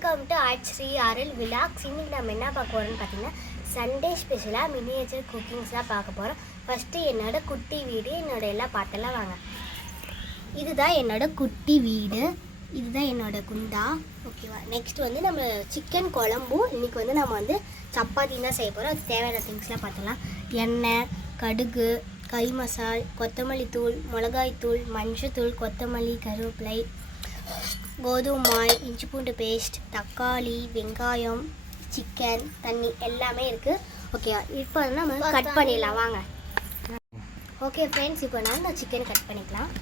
Welcome to Artsri Arul vlogs. இன்னைக்கு நம்ம என்ன பார்க்க போகிறோம்னு பார்த்தீங்கன்னா சண்டே ஸ்பெஷலாக மினியேச்சர் குக்கிங்ஸ் தான் பார்க்க போகிறோம். ஃபஸ்ட்டு என்னோடய குட்டி வீடு, எல்லா பாட்டெல்லாம் வாங்க. இதுதான் என்னோடய குட்டி வீடு, இதுதான் என்னோடய குண்டா. ஓகேவா? நெக்ஸ்ட் வந்து நம்ம சிக்கன் குழம்பும் இன்றைக்கி நம்ம சப்பாத்தி தான் செய்ய போகிறோம். அதுக்கு தேவையான திங்ஸ்லாம் பார்த்தலாம். எண்ணெய், கடுகு, கறி மசால், கொத்தமல்லி தூள், மிளகாய் தூள், மஞ்சள் தூள், கொத்தமல்லி, கருவேப்பிலை, கோதுமை மாவு, இஞ்சி பூண்டு பேஸ்ட், தக்காளி, வெங்காயம், சிக்கன், தண்ணி எல்லாமே இருக்குது. ஓகேவா? இப்போ நம்ம கட் பண்ணிடலாம் வாங்க. ஓகே ஃப்ரெண்ட்ஸ், இப்போ நான் சிக்கன் கட் பண்ணிக்கலாம்.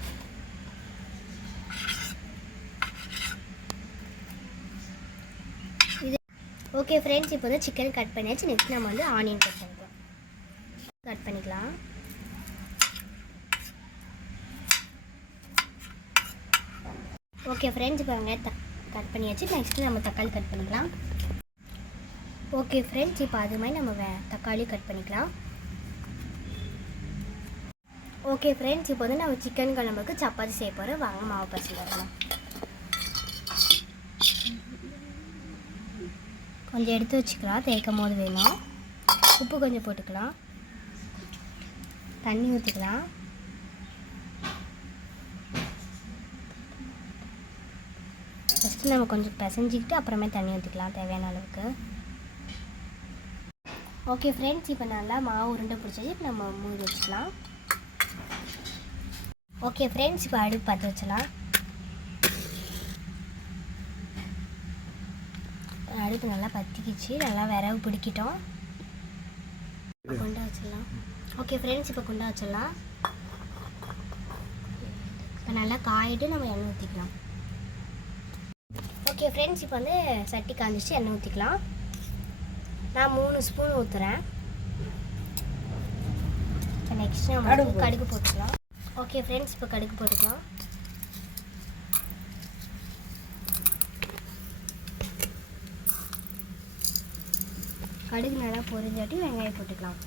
இது ஓகே ஃப்ரெண்ட்ஸ், இப்போ சிக்கன் கட் பண்ணியாச்சு. நெக்ஸ்ட் நம்ம ஆனியன் கட் பண்ணிக்கலாம். ஓகே ஃப்ரெண்ட்ஸ், இப்போ வெங்காயம் கட் பண்ணியாச்சு. நெக்ஸ்ட்டு நம்ம தக்காளி கட் பண்ணிக்கலாம். ஓகே ஃப்ரெண்ட்ஸ், இப்போ அது மாதிரி நம்ம தக்காளி கட் பண்ணிக்கலாம். ஓகே ஃப்ரெண்ட்ஸ், இப்போ நம்ம சிக்கன் குழம்புக்கு சப்பாத்தி செய்ய போகிறோம். வாங்க மாவு பசி வரலாம். கொஞ்சம் எடுத்து வச்சுக்கலாம், தேய்க்கும் போது வேணும். உப்பு கொஞ்சம் போட்டுக்கலாம், தண்ணி ஊற்றிக்கலாம். ஃபஸ்ட்டு நம்ம கொஞ்சம் பிசைஞ்சிக்கிட்டு அப்புறமே தண்ணி ஊற்றிக்கலாம் தேவையான அளவுக்கு. ஓகே ஃப்ரெண்ட்ஸ், இப்போ நல்லா மாவு உருண்டை பிடிச்சி இப்போ நம்ம மூடி வச்சுக்கலாம். ஓகே ஃப்ரெண்ட்ஸ், இப்போ அடுப்பு பற்ற வச்சலாம். அடுப்பு நல்லா பற்றிக்கிச்சு, நல்லா விரவு பிடிக்கிட்டோம். குண்டா வச்சிடலாம். ஓகே ஃப்ரெண்ட்ஸ், இப்போ குண்டா வச்சிடலாம். இப்போ நல்லா காயிட்டு நம்ம எண்ணெய் ஊற்றிக்கலாம். ஓகே ஃப்ரெண்ட்ஸ், இப்போ சட்டி காஞ்சிச்சு, எண்ணெய் ஊற்றிக்கலாம். நான் 3 ஸ்பூன் ஊற்றுறேன். இப்போ நெக்ஸ்ட் நம்ம கடுகு போட்டுக்கலாம். ஓகே ஃப்ரெண்ட்ஸ், இப்போ கடுகு போட்டுக்கலாம். கடுகு நல்லா பொரிஞ்சாட்டி வெங்காயம் போட்டுக்கலாம்.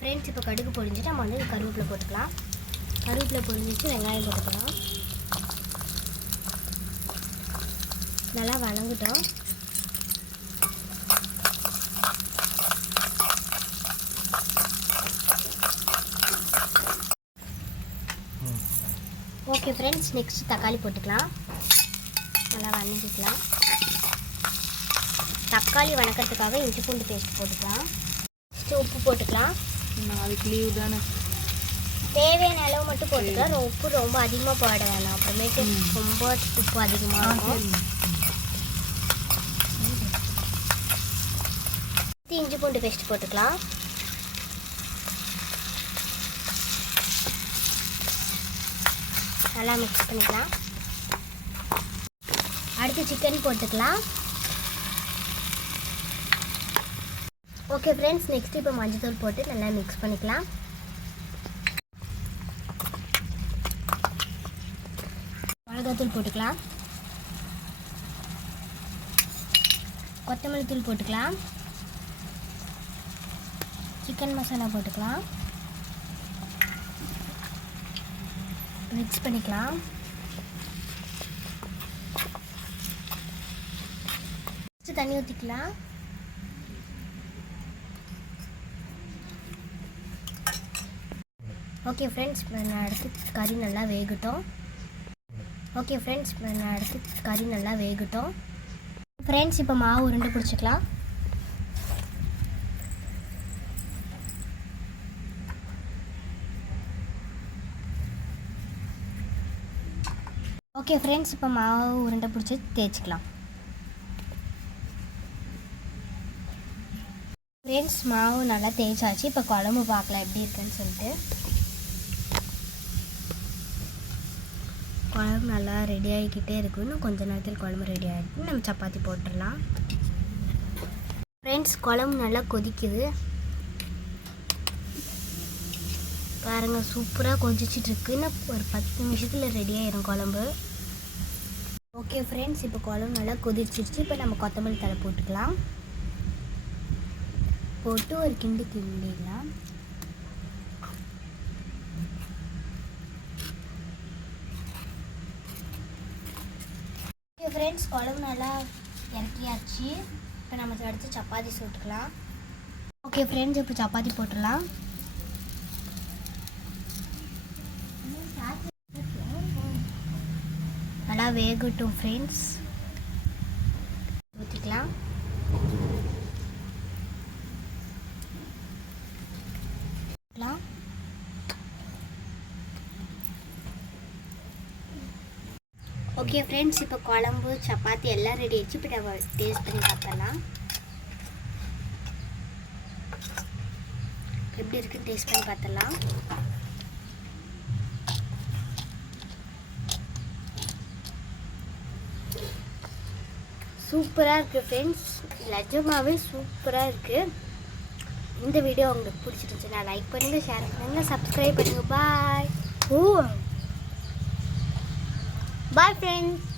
ஃப்ரெண்ட்ஸ், இப்போ கடுகு பொரிஞ்சிட்டு நம்ம கருவேப்பிலை போட்டுக்கலாம். கருவேப்பிலை பொரிஞ்சிட்டு வெங்காயம் போட்டுக்கலாம். நல்லா வணங்கிட்டோம். ஓகே ஃப்ரெண்ட்ஸ், நெக்ஸ்ட் தக்காளி போட்டுக்கலாம். நல்லா வணங்கிக்கலாம். தக்காளி வணக்கிறதுக்காக இஞ்சி பூண்டு பேஸ்ட் போட்டுக்கலாம். நெக்ஸ்ட்டு உப்பு போட்டுக்கலாம். அதுக்கு லீவ் தானே, தேவையான அளவு மட்டும் போட்டுக்கலாம். உப்பு ரொம்ப அதிகமாக போட வேணாம், அப்புறமேட்டு ரொம்ப உப்பு அதிகமாக இருக்கும். இஞ்சி பூண்டு பேஸ்ட் போட்டுக்கலாம். நல்லா மிக்ஸ் பண்ணிக்கலாம். அடுத்து சிக்கன் போட்டுக்கலாம். ஓகே ஃப்ரெண்ட்ஸ், நெக்ஸ்ட் இப்போ மஞ்சள் போட்டு நல்லா மிக்ஸ் பண்ணிக்கலாம். மிளகாத்தூள் போட்டுக்கலாம். கொத்தமல்லி தூள் போட்டுக்கலாம். சிக்கன் மசாலா போட்டுக்கலாம். மிக்ஸ் பண்ணிக்கலாம். தண்ணி ஊற்றிக்கலாம். ஓகே ஃப்ரெண்ட்ஸ், நான் அடுத்து கறி நல்லா வேகட்டும். ஃப்ரெண்ட்ஸ், இப்போ மாவு உருண்டை பிடிச்சிக்கலாம். ஓகே ஃப்ரெண்ட்ஸ், இப்போ மாவு உருண்டை பிடிச்சி தேய்ச்சிக்கலாம். ஃப்ரெண்ட்ஸ், மாவு நல்லா தேய்ச்சாச்சு. இப்போ குழம்பு பார்க்கலாம் எப்படி இருக்குன்னு சொல்லிட்டு. குழம்பு நல்லா ரெடி ஆகிக்கிட்டே இருக்குன்னு கொஞ்ச நேரத்தில் குழம்பு ரெடி ஆகிட்டு நம்ம சப்பாத்தி போட்டுடலாம். ஃப்ரெண்ட்ஸ், குழம்பு நல்லா கொதிக்குது பாருங்கள், சூப்பராக கொதிச்சிட்ருக்குன்னு ஒரு 10 நிமிஷத்தில் ரெடி ஆகிடும் குழம்பு. ஓகே ஃப்ரெண்ட்ஸ், இப்போ குழம்பு நல்லா கொதிச்சிருச்சு. இப்போ நம்ம கொத்தமல்லி தழை போட்டுக்கலாம். போட்டு ஒரு கிண்டிடலாம். ஃப்ரெண்ட்ஸ் குழம்பு நல்லா இறக்கியாச்சு. இப்போ நம்ம அடுத்து சப்பாத்தி சுட்டுக்கலாம். ஓகே ஃப்ரெண்ட்ஸ், இப்போ சப்பாத்தி போட்டுடலாம். நல்லா வேகட்டும் ஃப்ரெண்ட்ஸ். ஊற்றிக்கலாம். ஓகே ஃப்ரெண்ட்ஸ், இப்போ குழம்பு சப்பாத்தி எல்லாம் ரெடி ஆச்சு. இப்போ நம்ம டேஸ்ட் பண்ணி பார்க்கலாம். எப்படி இருக்குன்னு டேஸ்ட் பண்ணி பார்த்தலாம். சூப்பராக இருக்குது ஃப்ரெண்ட்ஸ், நிஜமாவே சூப்பராக இருக்குது. இந்த வீடியோ உங்களுக்கு பிடிச்சிருந்துச்சுன்னா லைக் பண்ணுங்கள், ஷேர் பண்ணுங்கள், சப்ஸ்கிரைப் பண்ணுங்கள். பாய். Bye friends.